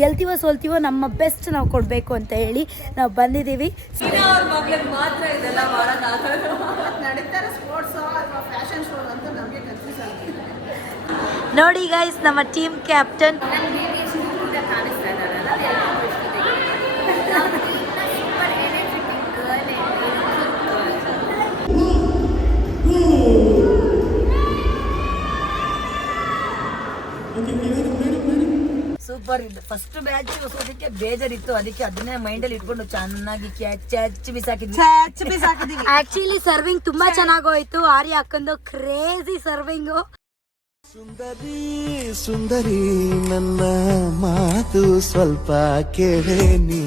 ಗೆಲ್ತೀವೋ ಸೋಲ್ತೀವೋ ನಮ್ಮ ಬೆಸ್ಟ್ ನಾವು ಕೊಡಬೇಕು ಅಂತ ಹೇಳಿ ನಾವು ಬಂದಿದ್ದೀವಿ. ಮಾತ್ರ ಇದೆಲ್ಲ ಮಾಡೋಕ್ಕಾಗೋದು. ನಡೀತಾರೆ ಸ್ಪೋರ್ಟ್ಸ್ ಅಥವಾ ಫ್ಯಾಷನ್ ಶೋ ಅಂತ ನಮಗೆ ಕನ್ಫ್ಯೂಸ್ ಆಗಿದೆ. ನೋಡಿ ಗೈಸ್, ನಮ್ಮ ಟೀಮ್ ಕ್ಯಾಪ್ಟನ್ ಕಾಣಿಸ್ತಾ ಇದ್ದಾರಲ್ಲ. ಸೂಪರ್. ಫಸ್ಟ್ ಮ್ಯಾಚ್ ಸೋದಕ್ಕೆ ಬೇಜಾರಿತ್ತು, ಅದಕ್ಕೆ ಅದನ್ನೇ ಮೈಂಡಲ್ಲಿ ಇಟ್ಕೊಂಡು ಚೆನ್ನಾಗಿ ಕ್ಯಾಚ್ ಬಿಸಾಕಿದ್ವಿ. ಆಕ್ಚುಲಿ ಸರ್ವಿಂಗ್ ತುಂಬಾ ಚೆನ್ನಾಗೋಯ್ತು. ಆರ್ಯ ಅಕ್ಕಂದು ಕ್ರೇಜಿ ಸರ್ವಿಂಗು. ಸುಂದರಿ ಸುಂದರಿ ನನ್ನ ಮಾತು ಸ್ವಲ್ಪ ಕೇಳೇನಿ.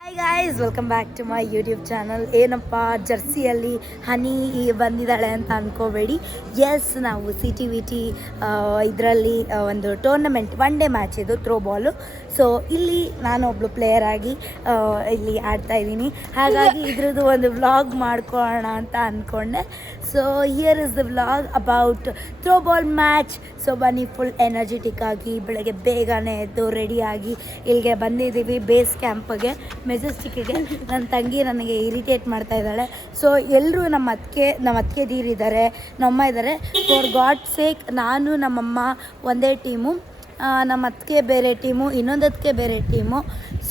Hi guys, welcome back to my YouTube channel. ಏನಪ್ಪ ಜರ್ಸಿಯಲ್ಲಿ ಹನಿ ಬಂದಿದ್ದಾಳೆ ಅಂತ ಅಂದ್ಕೋಬೇಡಿ. ಎಸ್, ನಾವು CTVT ಇದರಲ್ಲಿ ಒಂದು ಟೂರ್ನಮೆಂಟ್ 1 ಡೇ ಮ್ಯಾಚ್ ಇದು, ಥ್ರೋ ಬಾಲು. ಸೊ ಇಲ್ಲಿ ನಾನೊಬ್ಳು ಪ್ಲೇಯರ್ ಆಗಿ ಇಲ್ಲಿ ಆಡ್ತಾ ಇದ್ದೀನಿ. ಹಾಗಾಗಿ ಇದ್ರದ್ದು ಒಂದು ವ್ಲಾಗ್ ಮಾಡ್ಕೊಳ್ಳೋಣ ಅಂತ ಅಂದ್ಕೊಂಡೆ. So here is the vlog about throw ball match. So ಬನ್ನಿ, ಫುಲ್ ಎನರ್ಜೆಟಿಕ್ ಆಗಿ ಬೆಳಗ್ಗೆ ಬೇಗನೆ ಎದ್ದು ರೆಡಿಯಾಗಿ ಇಲ್ಲಿಗೆ ಬಂದಿದ್ದೀವಿ, ಬೇಸ್ ಕ್ಯಾಂಪ್ಗೆ, ಮೆಜೆಸ್ಟಿಕ್ಗೆ. ನನ್ನ ತಂಗಿ ನನಗೆ ಇರಿಟೇಟ್ ಮಾಡ್ತಾ ಇದ್ದಾಳೆ. ಸೊ ಎಲ್ಲರೂ ನಮ್ಮ ಅತ್ತಿಗೆ ದೀರಿದ್ದಾರೆ, ನಮ್ಮಮ್ಮ ಇದ್ದಾರೆ. ಫಾರ್ ಗಾಡ್ ಸೇಕ್, ನಾನು ನಮ್ಮಮ್ಮ ಒಂದೇ ಟೀಮು, ನಮ್ಮ ಅತ್ತಿಗೆ ಬೇರೆ ಟೀಮು, ಇನ್ನೊಂದಕ್ಕೆ ಬೇರೆ ಟೀಮು.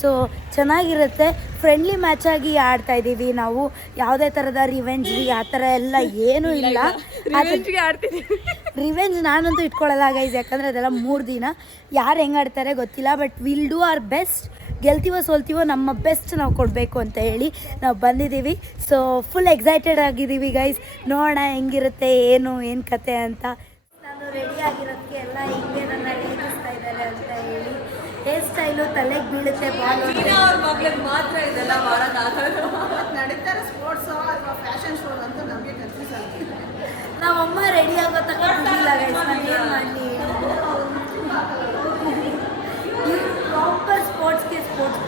ಸೊ ಚೆನ್ನಾಗಿರುತ್ತೆ. ಫ್ರೆಂಡ್ಲಿ ಮ್ಯಾಚಾಗಿ ಆಡ್ತಾಯಿದ್ದೀವಿ ನಾವು. ಯಾವುದೇ ಥರದ ರಿವೆಂಜ್ ಆ ಥರ ಎಲ್ಲ ಏನೂ ಇಲ್ಲ. ರಿವೆಂಜ್ ನಾನಂತೂ ಇಟ್ಕೊಳ್ಳಲ್ಲ ಗೈಸ್, ಯಾಕಂದರೆ ಅದೆಲ್ಲ 3 ದಿನ. ಯಾರು ಹೆಂಗೆ ಆಡ್ತಾರೆ ಗೊತ್ತಿಲ್ಲ, but will do our best. ಗೆಲ್ತೀವೋ ಸೋಲ್ತೀವೋ ನಮ್ಮ ಬೆಸ್ಟ್ ನಾವು ಕೊಡಬೇಕು ಅಂತ ಹೇಳಿ ನಾವು ಬಂದಿದ್ದೀವಿ. ಸೊ ಫುಲ್ ಎಕ್ಸೈಟೆಡ್ ಆಗಿದ್ದೀವಿ ಗೈಸ್. ನೋಡೋಣ ಹೆಂಗಿರುತ್ತೆ, ಏನು ಕತೆ ಅಂತ. ನಾನು ರೆಡಿಯಾಗಿರೋದಕ್ಕೆ ಎಲ್ಲ ಹಿಂಗೆ ನನ್ನ ರೇಗಿಸ್ತಾ ಇದ್ದಾರೆ ಅಂತ ಹೇಳಿ. ಹೇರ್ ಸ್ಟೈಲು ತಲೆಗೆ ಬೀಳುತ್ತೆ, ಬಾಲ್ ಮಾತ್ರ ಇದೆಲ್ಲ ಮಾಡೋಕ್ಕಾಗೋದು. ನಡೀತಾರೆ ಸ್ಪೋರ್ಟ್ಸ್ ಅಥವಾ ಫ್ಯಾಷನ್ ಶೋ ಅಂತ ನಮಗೆ ಕನ್ಫ್ಯೂಸ್ ಆಗಿದೆ. ನಮ್ಮಮ್ಮ ರೆಡಿ ಆಗೋ ತನಕ ಬಿಟ್ಟಿಲ್ಲ ಗೈಸ್. ನಾನು ಏನು ಮಾಡಲಿ? Proper sports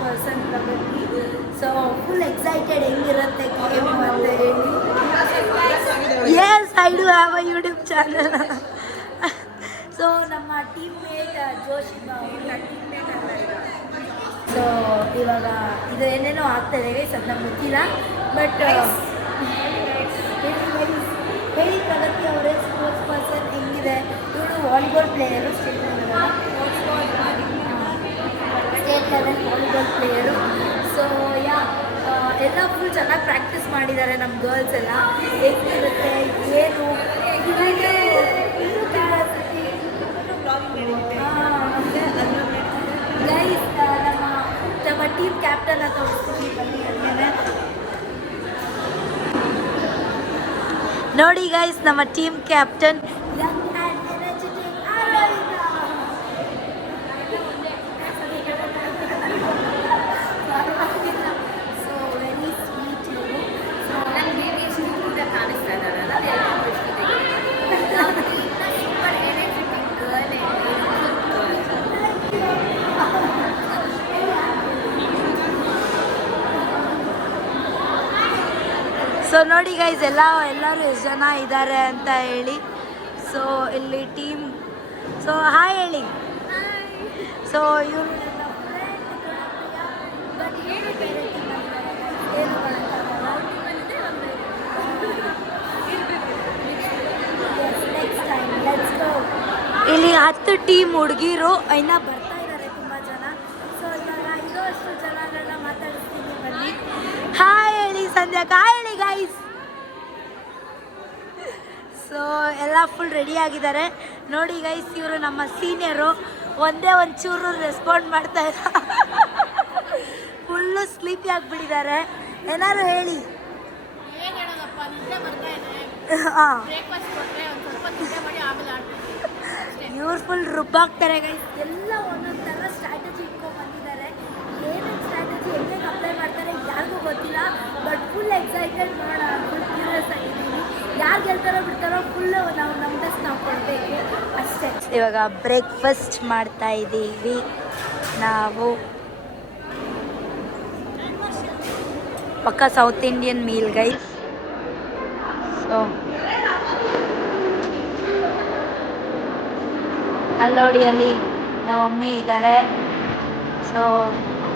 person Pragati. So full excited ಹೆಂಗಿರುತ್ತೆ ಗೇಮ್ ಅಂತ ಹೇಳಿ. Yes, I do have a YouTube channel. So ನಮ್ಮ ಟೀಮ್ ಮೇಟ್ ಜೋಶಿಬಾ ಸೊ ಇವಾಗ ಇದು ಏನೇನೋ ಆಗ್ತಾಯಿದೆ ಗೈಸ್, ಅದು ನಮ್ಗೆ ಗೊತ್ತಿಲ್ಲ. ಬಟ್ ಹೇಳಿ ಪ್ರಗತಿ ಅವರೇ, ಸ್ಪೋರ್ಟ್ಸ್ ಪರ್ಸನ್ ಹೆಂಗಿದೆ? ಇವಳು volleyball player, state level volleyball player. So ಎಲ್ಲ ಫುಲ್ ಚೆನ್ನಾಗಿ ಪ್ರಾಕ್ಟೀಸ್ ಮಾಡಿದ್ದಾರೆ ನಮ್ಮ ಗರ್ಲ್ಸ್ ಎಲ್ಲ. ಹೇಗಿರುತ್ತೆ ಏನು ಗೈಸ್, ನಮ್ಮ ಟೀಮ್ ಕ್ಯಾಪ್ಟನ್ ಅಂತ ನೋಡಿ ಗೈಸ್, ನಮ್ಮ ಟೀಮ್ ಕ್ಯಾಪ್ಟನ್ ಸೊ ನೋಡಿ ಗೈಸ್, ಎಲ್ಲರೂ ಎಷ್ಟು ಜನ ಇದ್ದಾರೆ ಅಂತ ಹೇಳಿ. ಸೊ ಇಲ್ಲಿ ಟೀಮ್, ಸೊ ಹಾಯ್ ಹೇಳಿ. ಸೊ ಇವರು ಇಲ್ಲಿ 10 ಟೀಮ್ ಹುಡುಗಿರು ಇನ್ನ ಬರ್ತಾ ಇದ್ದಾರೆ, ತುಂಬ ಜನ. ಸೊ ಇವಾಗ ಇರೋಷ್ಟು ಜನಗಳನ್ನ ಮಾತಾಡಿಸ್ತೀನಿ, ಬನ್ನಿ. ಹಾಯ್ ಹೇಳಿ ಸಂಧ್ಯಾ, ಹಾಯ್ ಹೇಳಿ ಗೈಸ್. ಸೊ ಎಲ್ಲ ಫುಲ್ ರೆಡಿ ಆಗಿದ್ದಾರೆ ನೋಡಿ ಗೈಸ್. ಇವರು ನಮ್ಮ ಸೀನಿಯರು, ಒಂಚೂರು ರೆಸ್ಪಾಂಡ್ ಮಾಡ್ತಾ ಇಲ್ಲ, ಫುಲ್ಲು ಸ್ಲೀಪಿ ಆಗಿಬಿಟ್ಟಿದ್ದಾರೆ. ಏನಾದ್ರು ಹೇಳಿ. ಇವ್ರು ಫುಲ್ ರುಬ್ಬಾಗ್ತಾರೆ ಗೈಸ್. ಎಲ್ಲ ಒಂದೊಂದು ಥರ ಸ್ಟ್ರಾಟಜಿ ಇಟ್ಕೊಂಡು ಬಂದಿದ್ದಾರೆ. ಏನೇನು ಸ್ಟ್ರಾಟಜಿ ಹೆಂಗೆ ಅಪ್ಲೈ ಮಾಡ್ತಾರೆ ಯಾರಿಗೂ ಗೊತ್ತಿಲ್ಲ. ಬಟ್ ಫುಲ್ ಎಕ್ಸೈಟೆಡ್, ನೋಡೋಣ, ಫುಲ್ ಕ್ಯೂರಿಯಸ್ ಆಗಿದ್ದೀನಿ. ಯಾರು ಗೆಲ್ತಾರೋ ಬಿಡ್ತಾರೋ ಫುಲ್ಲು ನಾವು ನಮ್ಮ ಬೆಸ್ಟ್ ನಾವು ಕೊಡಬೇಕು ಅಷ್ಟೇ. ಇವಾಗ ಬ್ರೇಕ್ಫಾಸ್ಟ್ ಮಾಡ್ತಾ ಇದ್ದೀವಿ ನಾವು. ಪಕ್ಕ south Indian meal guys. So ಅಲ್ಲಿ ನೋಡಿ, ಅಲ್ಲಿ ನಮ್ಮ ಮಮ್ಮಿ ಇದ್ದಾರೆ, ಸೊ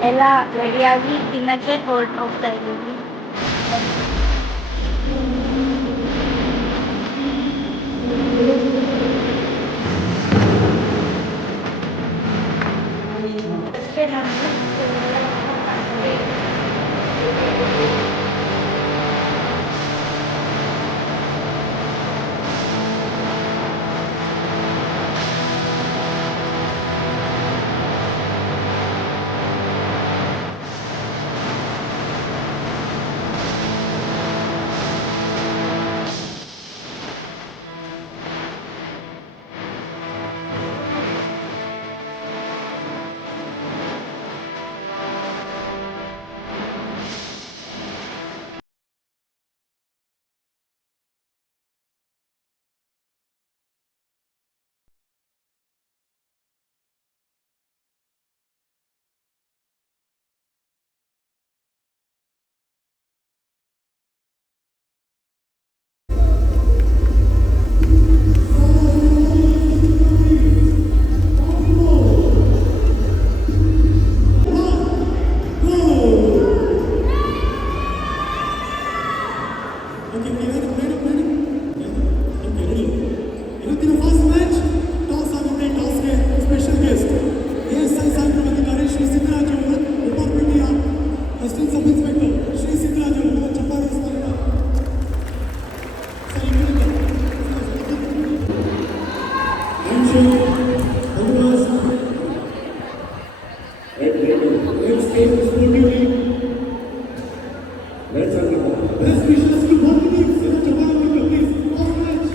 ಎಲ್ಲ ರೆಡಿಯಾಗಿ ತಿನ್ನಕ್ಕೆ ಹೋಗ್ತಾ ಇದ್ದೀವಿ. ಇವತ್ತಿನ ಫಸ್ಟ್ ಮ್ಯಾಚ್ ಟಾಸ್ ಆಗುತ್ತೆ. ಟಾಸ್ಗೆ ಸ್ಪೆಷಲ್ ಗೆಸ್ಟ್ ASI ಸಾಹೇಬರು ಬಂದಿದ್ದಾರೆ. ಶ್ರೀ ಸಿದ್ದರಾಜ್ ಅವರು, ಡಿಪಾರ್ಟ್ಮೆಂಟಿನ assistant sub inspector Shri Siddaraj ಅವರು ಚಪ್ಪಾಳೆ ಸ್ಥಾನದ Best wishes to both teams. Chapara please. First match.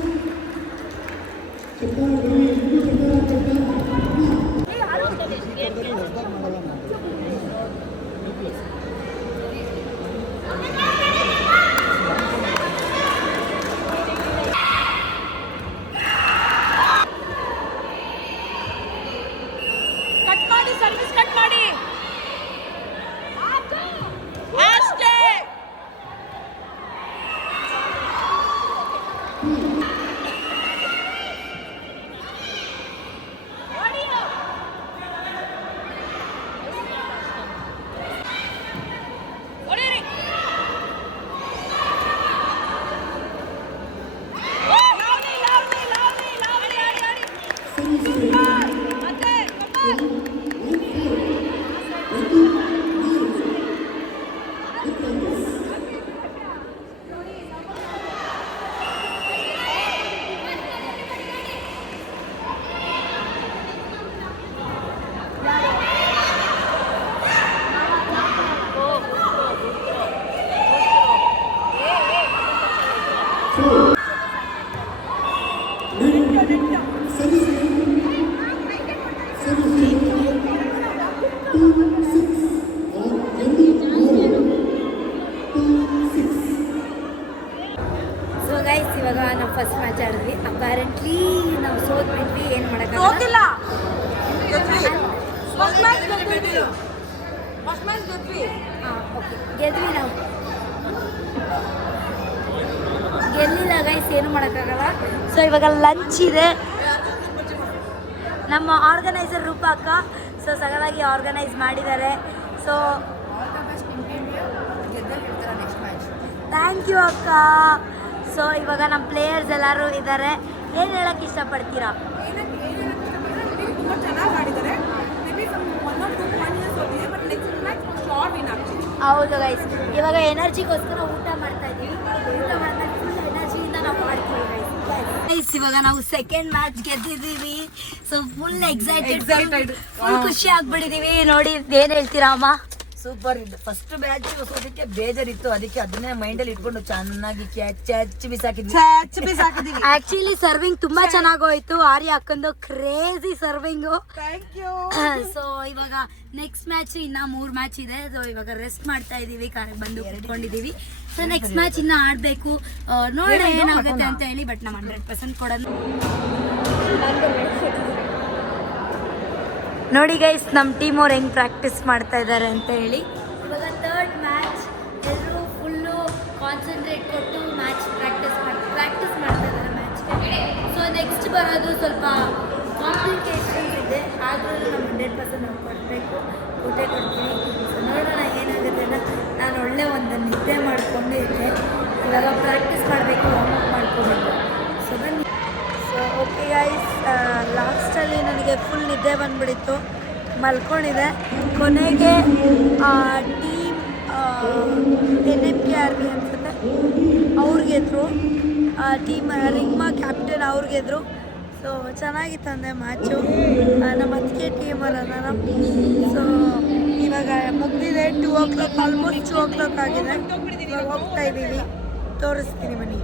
Chapara cut ಮಾಡಿ, ಸರ್ವಿಸ್ ಕಟ್ ಮಾಡಿ. ಅಷ್ಟೇ. ಹೊಡೀರಿ. ಲಾವ್ಲಿ. ಆಡಿ. ಮತ್ತೆ ಸೊ ಗೈಸ್, ಇವಾಗ ನಾವು ಫಸ್ಟ್ ಮ್ಯಾಚ್ ಆಡಿದ್ವಿ. ಅಪ್ಯಾರೆಂಟ್ಲಿ ನಾವು ಸೋತ್ಬಿಟ್ವಿ. ಏನು ಮಾಡೋಕ್ಕಾಗಲ್ಲ. ಸೋತಿಲ್ಲ. ಫಸ್ಟ್ ಮ್ಯಾಚ್ ಗೆದ್ವಿ. ಹಾಂ, ಓಕೆ, ಗೆದ್ವಿ ನಾವು. ಗೆಲ್ಲಿಲ್ಲ ಗೈಸ್, ಏನು ಮಾಡೋಕ್ಕಾಗಲ್ಲ. ಸೊ ಇವಾಗ ಲಂಚ್ ಇದೆ. ನಮ್ಮ ಆರ್ಗನೈಸರ್ ರೂಪ ಅಕ್ಕ ಸೊ ಸಗಲಾಗಿ ಆರ್ಗನೈಸ್ ಮಾಡಿದ್ದಾರೆ. ಸೊ ಥ್ಯಾಂಕ್ ಯು ಅಕ್ಕ. ಸೊ ಇವಾಗ ನಮ್ಮ ಪ್ಲೇಯರ್ಸ್ ಎಲ್ಲರೂ ಇದ್ದಾರೆ. ಏನು ಹೇಳೋಕ್ಕೆ ಇಷ್ಟಪಡ್ತೀರಾ? ತುಂಬ ಚೆನ್ನಾಗಿ ಮಾಡಿದ್ದಾರೆ. ಮೇಬಿ 1 or 2 points ಹೋಗಿದೆ, but next match short win ಆಗ್ತೀವಿ. ಹೌದು ಗೈಸ್, ಇವಾಗ ಎನರ್ಜಿಗೋಸ್ಕರ ಊಟ ಮಾಡ್ತಾ ಇದ್ದೀವಿ. ಊಟ ಮಾಡಿದ್ರೆ ಫುಲ್ ಎನರ್ಜಿಯಿಂದ ನಾವು ಮಾಡ್ತೀವಿ ಗೈಸ್. ಇವಾಗ ನಾವು ಸೆಕೆಂಡ್ ಮ್ಯಾಚ್ ಗೆದ್ದಿದ್ದೀವಿ. ಸೊ ಫುಲ್ ಎಕ್ಸೈಟೆಡ್, ಫುಲ್ ಖುಷಿ ಆಗ್ಬಿಟ್ಟಿದೀವಿ. ನೋಡಿ, ಏನು ಹೇಳ್ತೀರಾ ಅಮ್ಮ? ಸೂಪರ್ ಇದ್ದು. ಫಸ್ಟ್ ಮ್ಯಾಚ್ ಸೋದಕ್ಕೆ ಬೇಜಾರಿತ್ತು, ಅದಕ್ಕೆ ಅದನ್ನೇ ಮೈಂಡಲ್ಲಿ ಇಟ್ಕೊಂಡು ಚೆನ್ನಾಗಿ ಕ್ಯಾಚ್ ಬಿಸಾಕಿದ್ವಿ. ಆಕ್ಚುಲಿ ಸರ್ವಿಂಗ್ ತುಂಬಾ ಚೆನ್ನಾಗೋಯ್ತು. ಆರ್ಯ ಅಕ್ಕಂದು crazy serving. Thank you. So ಇವಾಗ ನೆಕ್ಸ್ಟ್ ಮ್ಯಾಚ್ ಇನ್ನ 3 ಮ್ಯಾಚ್ ಇದೆ. ಸೊ ಇವಾಗ ರೆಸ್ಟ್ ಮಾಡ್ತಾ ಇದೀವಿ, ಕಾರಿಗೆ ಬಂದು ಕುತ್ಕೊಂಡಿದೀವಿ. ಸೊ ನೆಕ್ಸ್ಟ್ ಮ್ಯಾಚ್ ಇನ್ನ ಆಡ್ಬೇಕು. ನೋಡೋಣ ಏನಾಗುತ್ತೆ ಅಂತ ಹೇಳಿ. ಬಟ್ ನಾವು 100% ಕೊಡೋದು. ನೋಡಿ ಗೈಸ್, ನಮ್ಮ ಟೀಮ್ ಅವ್ರು ಹೆಂಗೆ ಪ್ರಾಕ್ಟೀಸ್ ಮಾಡ್ತಾ ಇದ್ದಾರೆ ಅಂತ ಹೇಳಿ. ಇವಾಗ 3rd ಮ್ಯಾಚ್. ಎಲ್ಲರೂ ಫುಲ್ಲು ಕಾನ್ಸಂಟ್ರೇಟ್ ಕೊಟ್ಟು ಮ್ಯಾಚ್ ಪ್ರಾಕ್ಟೀಸ್ ಮಾಡ್ತಾ ಇದ್ದಾರೆ ಮ್ಯಾಚ್ಗೆ. ಸೊ ನೆಕ್ಸ್ಟ್ ಬರೋದು ಸ್ವಲ್ಪ ಕಾಂಪ್ಲಿಕೇಶನ್ಸ್ ಇದೆ, ಆದರೂ ನಾವು 100% ನಾವು ಕೊಡಬೇಕು. ಊಟ ಕೊಡ್ತೀನಿ. ಸೊ ನೋಡೋಣ ಏನಾಗುತ್ತೆ ಅಂತ. ನಾನು ಒಳ್ಳೆ ಒಂದು ನಿದ್ದೆ ಮಾಡಿಕೊಂಡು ಇದ್ದೆ. ಇವಾಗ ಪ್ರಾಕ್ಟೀಸ್ ಮಾಡಬೇಕು, ವಾರ್ಮಪ್ ಮಾಡ್ಕೋಬೇಕು. ಸೊ ಬನ್ನಿ. ಸೊ ಓಕೆ ಗೈಸ್, ಲಾಸ್ಟಲ್ಲಿ ನನಗೆ ಫುಲ್ ನಿದ್ದೆ ಬಂದುಬಿಟ್ಟಿತ್ತು, ಮಲ್ಕೊಂಡಿದ್ದೆ. ಕೊನೆಗೆ ಟೀಮ್ NMKRB ಅನ್ಸುತ್ತೆ ಅವ್ರು ಗೆದ್ರು, ಟೀಮ್ ರಿಂಗ್ಮಾ ಕ್ಯಾಪ್ಟನ್ ಅವ್ರು ಗೆದ್ರು. ಸೊ ಚೆನ್ನಾಗಿತ್ತು ಅಂದರೆ ಮ್ಯಾಚು. ನಮ್ಮ ಅತ್ತಿಗೆ ಟೀಮರ್ ಅದಾರ. ಸೊ ಇವಾಗ ಮುಗಿದಿದೆ, 2 o'clock, ಆಲ್ಮೋಸ್ಟ್ 2 o'clock ಆಗಿದೆ. ಇವಾಗ ಹೋಗ್ತಾ ಇದ್ದೀವಿ, ತೋರಿಸ್ತೀನಿ ಬನ್ನಿ.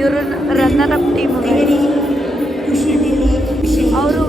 ಇವರು ರನ್ನರ್ ಅಪ್ ಟೀಮ್, ಅವರು